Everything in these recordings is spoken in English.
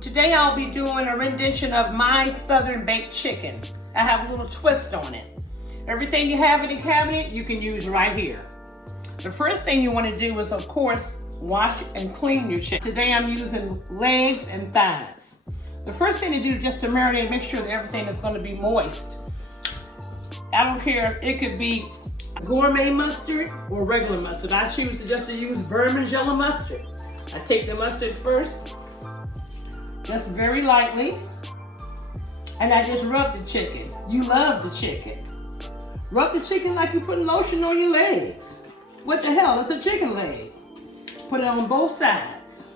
Today I'll be doing a rendition of my Southern baked chicken. I have a little twist on it. Everything you have in the cabinet, you can use right here. The first thing you want to do is, of course, wash and clean your chicken. Today I'm using legs and thighs. The first thing to do just to marinate, make sure that everything is going to be moist. I don't care, it could be gourmet mustard or regular mustard. I choose to use Bourbon yellow mustard. I take the mustard first, just very lightly, and I just rub the chicken. You love the chicken. Rub the chicken like you're putting lotion on your legs. What the hell, it's a chicken leg. Put it on both sides.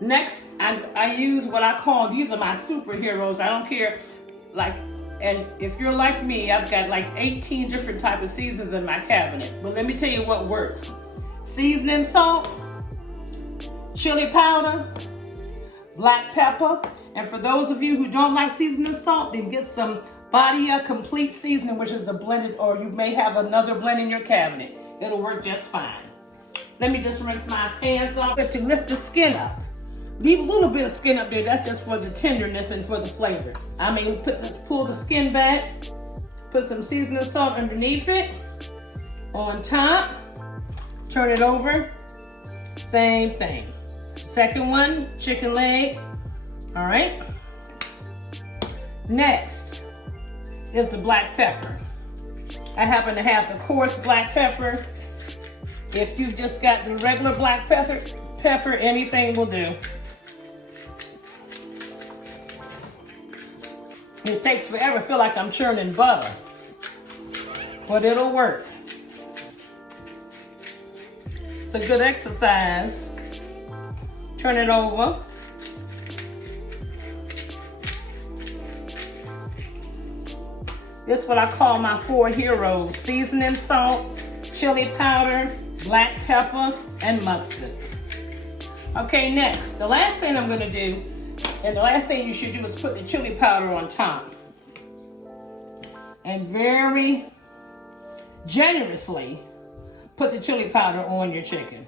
Next, I use what I call, these are my superheroes. I don't care, and if you're like me, I've got like 18 different types of seasons in my cabinet. But let me tell you what works. Seasoning salt, chili powder, black pepper. And for those of you who don't like seasoning salt, then get some Badia Complete Seasoning, which is a blended, or you may have another blend in your cabinet. It'll work just fine. Let me just rinse my hands off to lift the skin up. Leave a little bit of skin up there, that's just for the tenderness and for the flavor. I may pull the skin back, put some seasoning salt underneath it, on top, turn it over, same thing. Second one, chicken leg, all right? Next is the black pepper. I happen to have the coarse black pepper. If you've just got the regular black pepper, anything will do. It takes forever, I feel like I'm churning butter, but it'll work. It's a good exercise. Turn it over. This is what I call my 4 heroes: seasoning salt, chili powder, black pepper, and mustard. Okay, next, the last thing I'm gonna do, and the last thing you should do, is put the chili powder on top. And very generously put the chili powder on your chicken.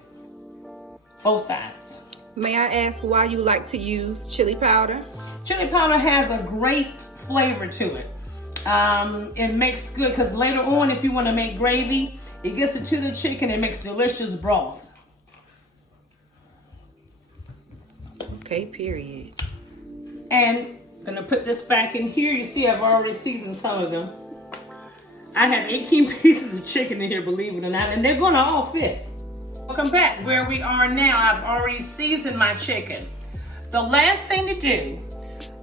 Both sides. May I ask why you like to use chili powder? Chili powder has a great flavor to it. It makes good, because later on, if you want to make gravy, it gets into the chicken and makes delicious broth. Okay, period. And I'm gonna put this back in here. You see I've already seasoned some of them. I have 18 pieces of chicken in here, believe it or not, and they're gonna all fit. Welcome back. Where we are now, I've already seasoned my chicken. The last thing to do,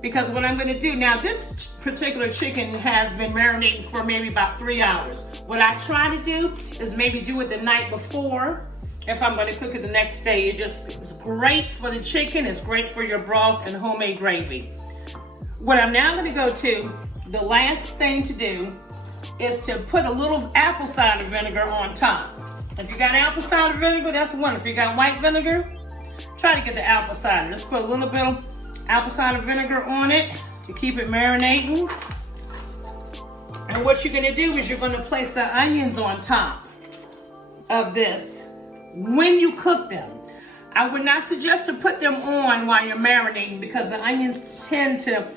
because what I'm gonna do now, this particular chicken has been marinating for maybe about 3 hours. What I try to do is maybe do it the night before. If I'm gonna cook it the next day, it's great for the chicken, it's great for your broth and homemade gravy. What I'm now gonna go to, the last thing to do, is to put a little apple cider vinegar on top. If you got apple cider vinegar, that's the one. If you got white vinegar, try to get the apple cider. Just put a little bit of apple cider vinegar on it to keep it marinating. And what you're gonna do is you're gonna place the onions on top of this when you cook them. I would not suggest to put them on while you're marinating, because the onions tend to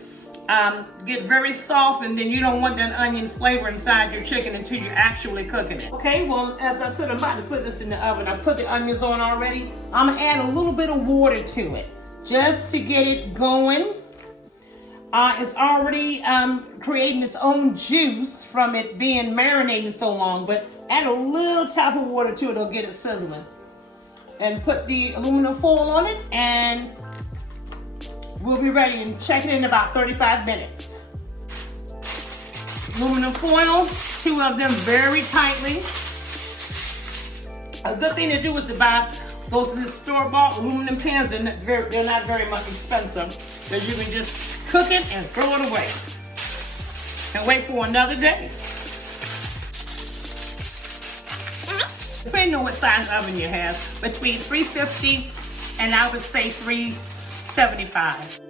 get very soft, and then you don't want that onion flavor inside your chicken until you're actually cooking it. Okay, well, as I said, I'm about to put this in the oven. I put the onions on already. I'm gonna add a little bit of water to it, just to get it going. It's already creating its own juice from it being marinated so long, but add a little tap of water to it, it'll get it sizzling. And put the aluminum foil on it, and we'll be ready and check it in about 35 minutes. Aluminum foil, 2 of them very tightly. A good thing to do is to buy those little store-bought aluminum pans. They're not very much expensive, because you can just cook it and throw it away and wait for another day. Depending on what size oven you have, between 350 and I would say 375.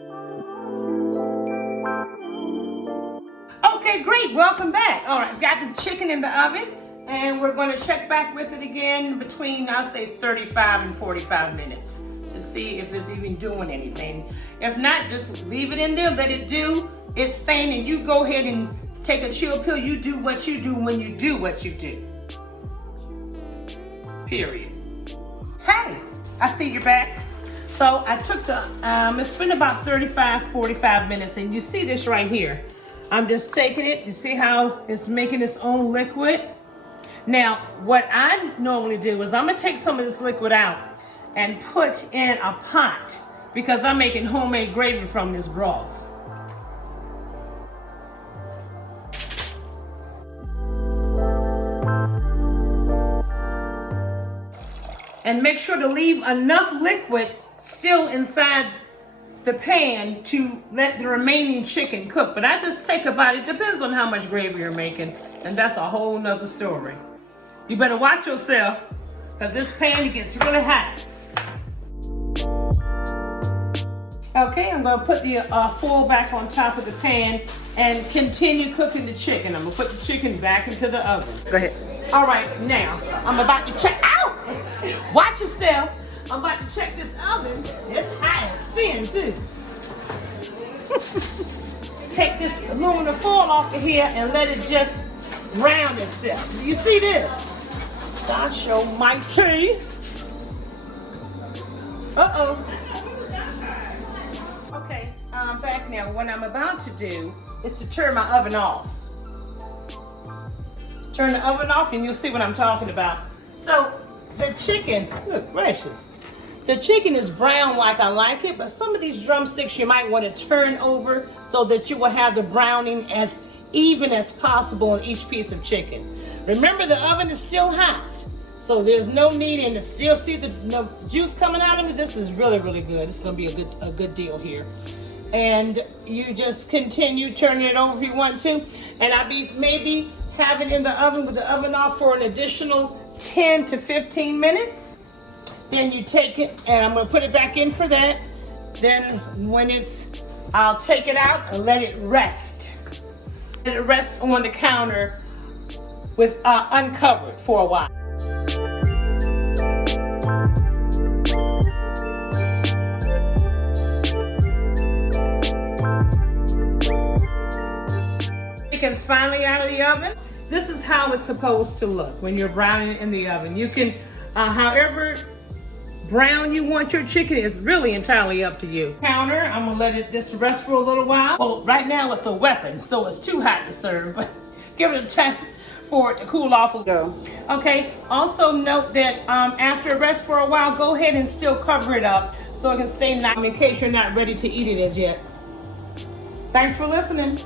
Okay, great, welcome back. All right, got the chicken in the oven, and we're gonna check back with it again between, I'll say 35 and 45 minutes. to see if it's even doing anything. If not, just leave it in there, let it do its thing, and you go ahead and take a chill pill. You do what you do when you do what you do. Period. Hey, I see you're back. So I took it's been about 45 minutes, and you see this right here. I'm just taking it. You see how it's making its own liquid? Now, what I normally do is I'm gonna take some of this liquid out and put in a pot because I'm making homemade gravy from this broth. And make sure to leave enough liquid still inside the pan to let the remaining chicken cook. But I just take about, it depends on how much gravy you're making, and that's a whole nother story. You better watch yourself, because this pan gets really hot. Okay, I'm gonna put the foil back on top of the pan and continue cooking the chicken. I'm gonna put the chicken back into the oven. Go ahead. All right, now, I'm about to check, ow! Watch yourself. I'm about to check this oven. It's hot as sin, too. Take this aluminum foil off of here and let it just round itself. You see this? Gosh almighty. Uh-oh. Okay, I'm back now. What I'm about to do is to turn my oven off. Turn the oven off and you'll see what I'm talking about. So the chicken, look gracious. The chicken is brown like I like it, but some of these drumsticks you might want to turn over so that you will have the browning as even as possible on each piece of chicken. Remember, the oven is still hot, so there's no need, and to still see the juice coming out of it. This is really, really good. It's going to be a good deal here. And you just continue turning it over if you want to. And I'll be maybe have it in the oven with the oven off for an additional 10 to 15 minutes. Then you take it, and I'm gonna put it back in for that. Then when I'll take it out and let it rest. Let it rest on the counter with uncovered for a while. Chicken's finally out of the oven. This is how it's supposed to look when you're browning it in the oven. You can, however brown you want your chicken is really entirely up to you. Counter, I'm gonna let it just rest for a little while. Well, right now it's a weapon, so it's too hot to serve, but give it a time for it to cool off a little. Okay, also note that after it rests for a while, go ahead and still cover it up so it can stay nice in case you're not ready to eat it as yet. Thanks for listening.